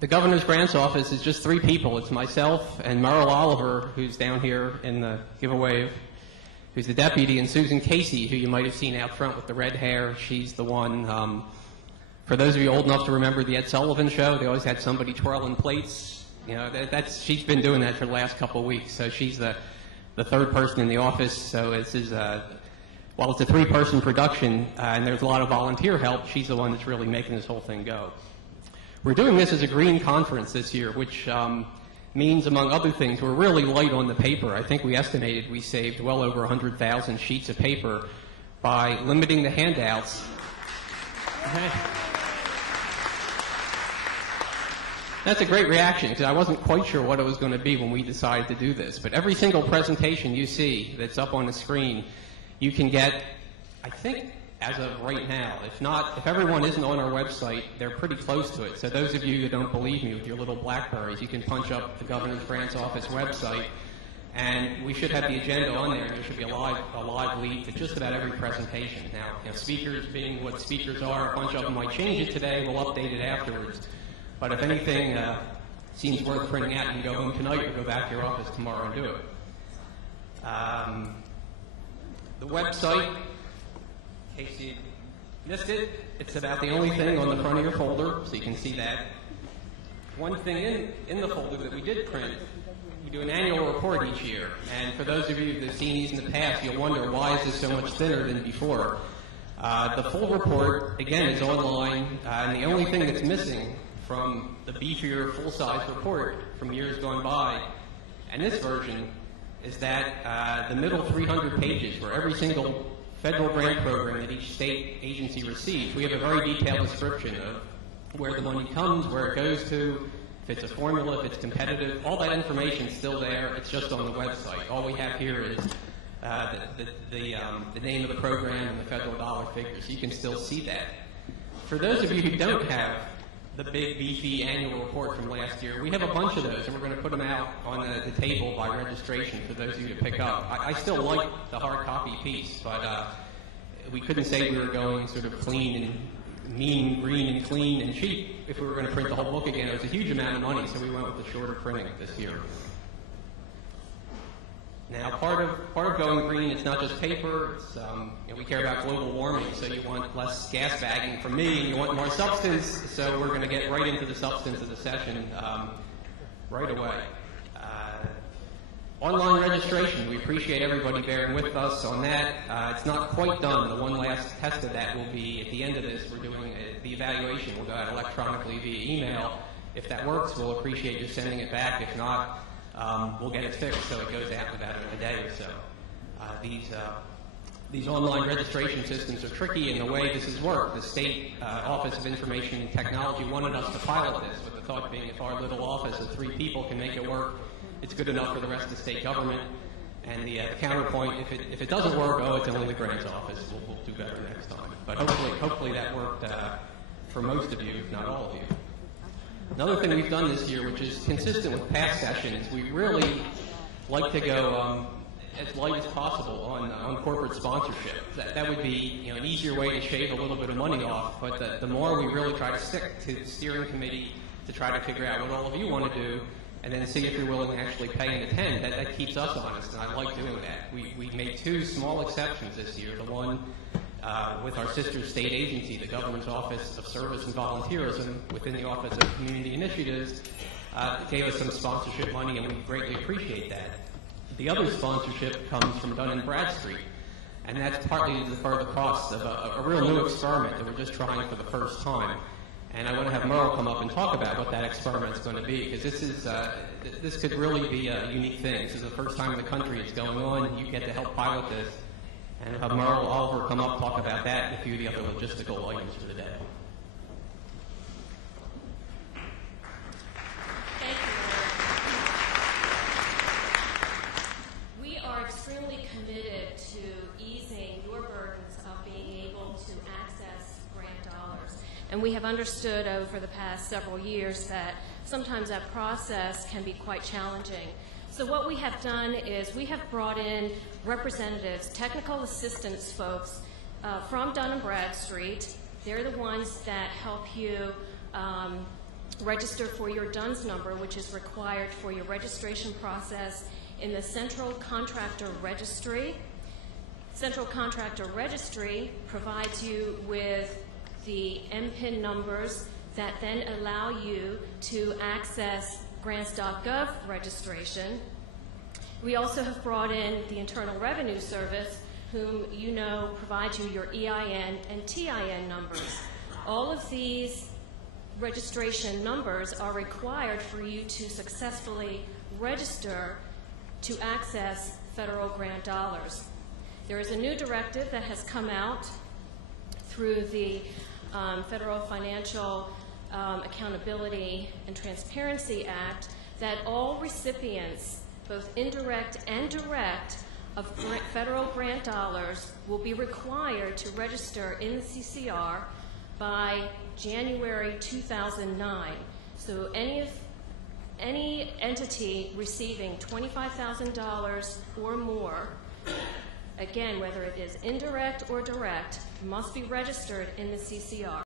The Governor's Grants Office is just 3 people. It's myself and Merrill Oliver, who's down here in the giveaway, who's the deputy, and Susan Casey, who you might have seen out front with the red hair. She's the one, for those of you old enough to remember the Ed Sullivan Show, they always had somebody twirling plates. You know, she's been doing that for the last couple of weeks. So she's the 3rd person in the office. So this is, while it's a 3-person production and there's a lot of volunteer help, she's the one that's really making this whole thing go. We're doing this as a green conference this year, which means, among other things, we're really light on the paper. I think we estimated we saved well over 100,000 sheets of paper by limiting the handouts. That's a great reaction, because I wasn't quite sure what it was going to be when we decided to do this. But every single presentation you see that's up on the screen, you can get, I think, as of right now. If everyone isn't on our website, they're pretty close to it. So those of you who don't believe me with your little BlackBerries, you can punch up the Governor's Grants Office website, and we should have the agenda on there. There should be a live lead to just about every presentation. Now, speakers being what speakers are, a bunch of them might change it today. We'll update it afterwards. But if anything seems worth printing out, you can go home tonight or go back to your office tomorrow and do it. The website, in case you missed it, it's about the only thing on the front of your folder, so you can see that. One thing in the folder that we did print, we do an annual report each year. And for those of you that have seen these in the past, you'll wonder, why is this so much thinner than before? The full report, again, is online, and the only thing that's missing from the beefier, full-size report from years gone by, and this version, is that the middle 300 pages, where every single federal grant program that each state agency receives, we have a very detailed description of where the money comes, where it goes to, if it's a formula, if it's competitive. All that information is still there. It's just on the website. All we have here is the name of the program and the federal dollar figures. So you can still see that. For those of you who don't have the big, beefy annual report from last year, we have a bunch of those, and we're going to put them out on the table by registration for those of you to pick up. I still like the hard copy piece, but we couldn't say we were going sort of clean and mean, green and clean and cheap if we were going to print the whole book again. It was a huge amount of money, so we went with the shorter printing this year. Now, part of going green, it's not just paper. It's, we care about global warming, so you want less gas bagging from me, and you want more substance, so we're going to get right into the substance of the session right away. Online registration, we appreciate everybody bearing with us on that. It's not quite done. The one last test of that will be at the end of this. We're doing the evaluation. We'll go out electronically via email. If that works, we'll appreciate you sending it back. If not, we'll get it fixed so it goes out in about a day or so. These online registration systems are tricky in the way this has worked. The State Office of Information and Technology wanted us to pilot this, with the thought being if our little office of 3 people can make it work, it's good enough for the rest of the state government. And the counterpoint, if it doesn't work, oh, it's only the grants office. We'll do better next time. But hopefully that worked for most of you, if not all of you. Another thing we've done this year, which is consistent with past sessions, we really like to go as light as possible on corporate sponsorship. That would be an easier way to shave a little bit of money off, but the more we really try to stick to the steering committee to try to figure out what all of you want to do, and then see if you're willing to actually pay and attend, that keeps us honest, and I like doing that. We made 2 small exceptions this year. The one with our sister state agency, the Government's Office of Service and Volunteerism, within the Office of Community Initiatives, gave us some sponsorship money, and we greatly appreciate that. The other sponsorship comes from Dun & Bradstreet, and that's partly to defer the cost of a real new experiment that we're just trying for the first time. And I want to have Merle come up and talk about what that experiment is going to be, because this could really be a unique thing. This is the first time in the country it's going on, and you get to help pilot this. And have Merle Oliver come up and talk about that and a few of the other logistical items for the day. Thank you. We are extremely committed to easing your burdens of being able to access grant dollars. And we have understood over the past several years that sometimes that process can be quite challenging. So what we have done is we have brought in representatives, technical assistance folks from Dun & Bradstreet. They're the ones that help you register for your DUNS number, which is required for your registration process in the Central Contractor Registry. Central Contractor Registry provides you with the MPIN numbers that then allow you to access grants.gov registration. We also have brought in the Internal Revenue Service, whom you know provides you your EIN and TIN numbers. All of these registration numbers are required for you to successfully register to access federal grant dollars. There is a new directive that has come out through the Federal Financial Accountability and Transparency Act that all recipients, both indirect and direct, of federal grant dollars will be required to register in the CCR by January 2009. So any entity receiving $25,000 or more, again, whether it is indirect or direct, must be registered in the CCR.